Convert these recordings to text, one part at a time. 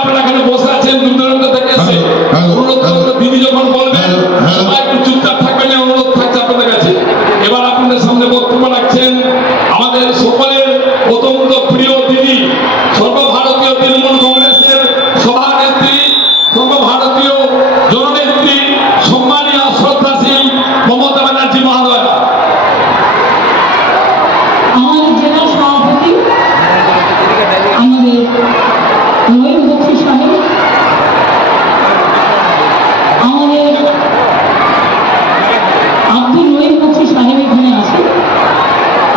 আপনারা এখানে বসে আছেন দূর দূরান্ত থেকে এসে অনুরোধ করব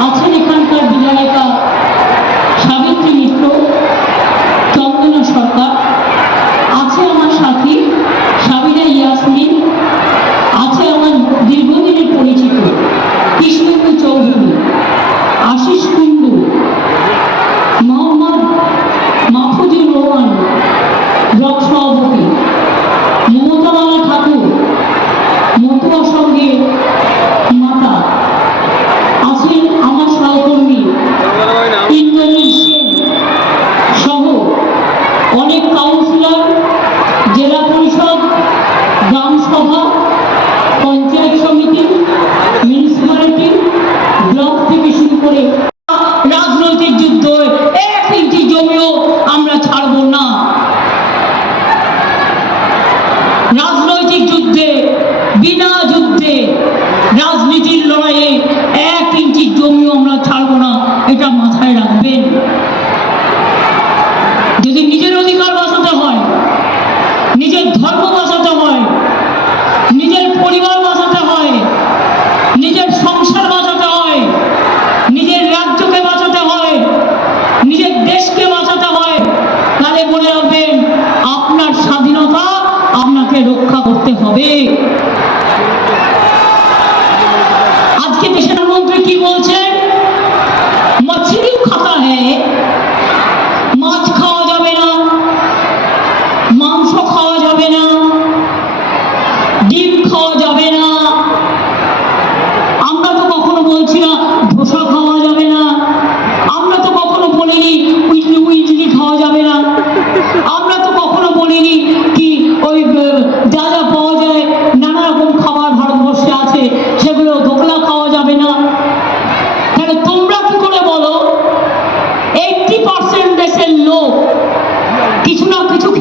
আছেন এখানকার বিধায়িকা? যদি নিজের অধিকার বাঁচাতে হয়, নিজের ধর্ম বাঁচাতে হয়, নিজের পরিবার বাঁচাতে হয়, নিজের সংসার বাঁচাতে হয়, নিজের রাজ্যকে বাঁচাতে হয়, নিজের দেশকে বাঁচাতে হয়, তাহলে মনে রাখবেন আপনার স্বাধীনতা আপনাকে রক্ষা করতে হবে। আজকে দেশের মন্ত্রী কি বলছে?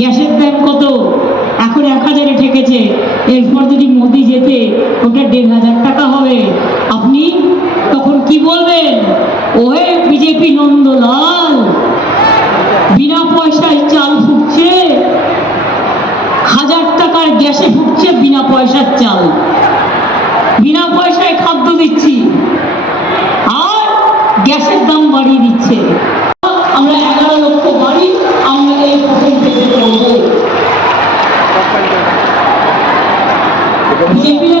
গ্যাসের দাম কত? এখন এক হাজারে ঠেকেছে। এরপর যদি মোদি যেতে, ওটা দেড় হাজার টাকা হবে। আপনি তখন কি বলবেন? ওহে বিজেপি নন্দলাল, বিনা পয়সায় চাল ফুটছে। হাজার টাকার গ্যাসে ফুটছে, বিনা পয়সার চাল। বিনা পয়সায় খাদ্য দিচ্ছি। আর গ্যাসের দাম বাড়িয়ে দিচ্ছে। Bikin.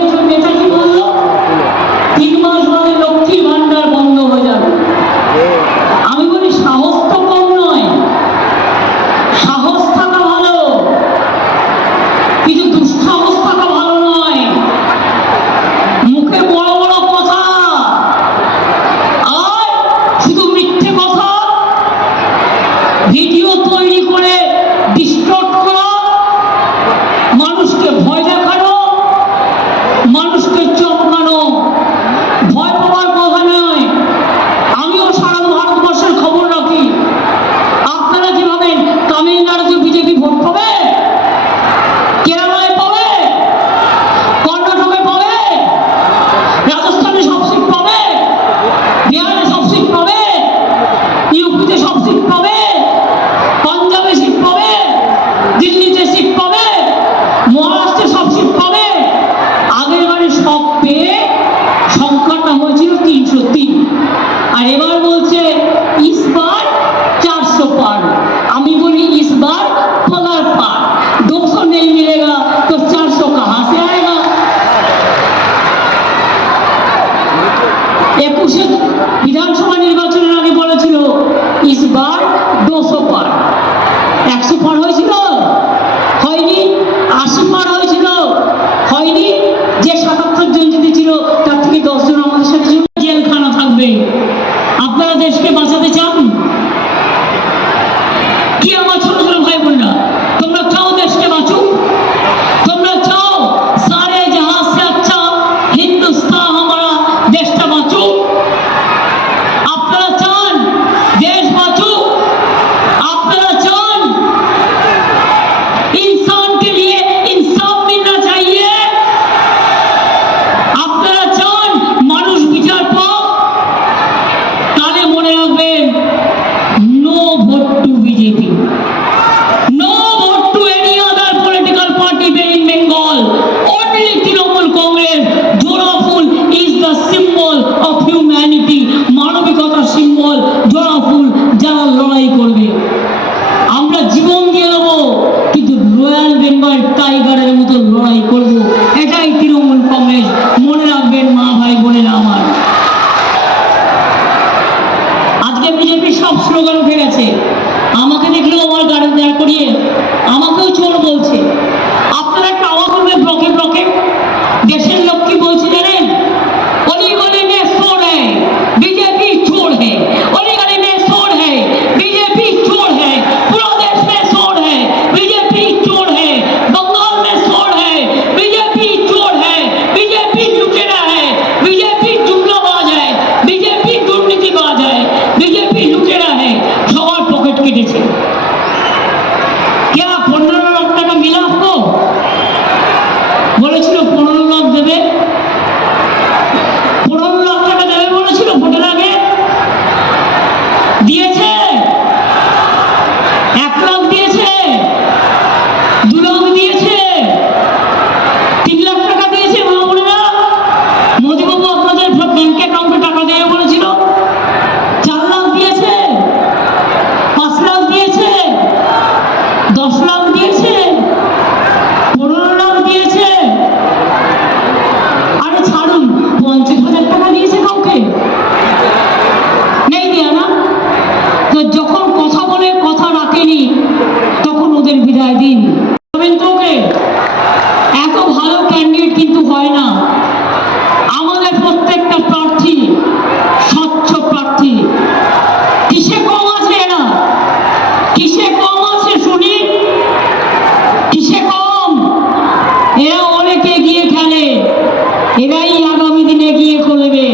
এরাই আগামী দিনে গিয়ে খুলবে।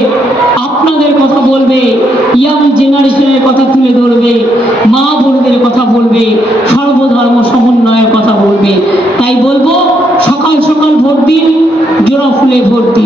আপনাদের কথা বলবে ইয়াং জেনারেশনের কথা তুলে ধরবে, মা বোনদের কথা বলবে, সর্বধর্ম সমন্বয়ের কথা বলবে। তাই বলব, সকাল সকাল ভোট দিন, জোড়া ফুলে ভোট দিন।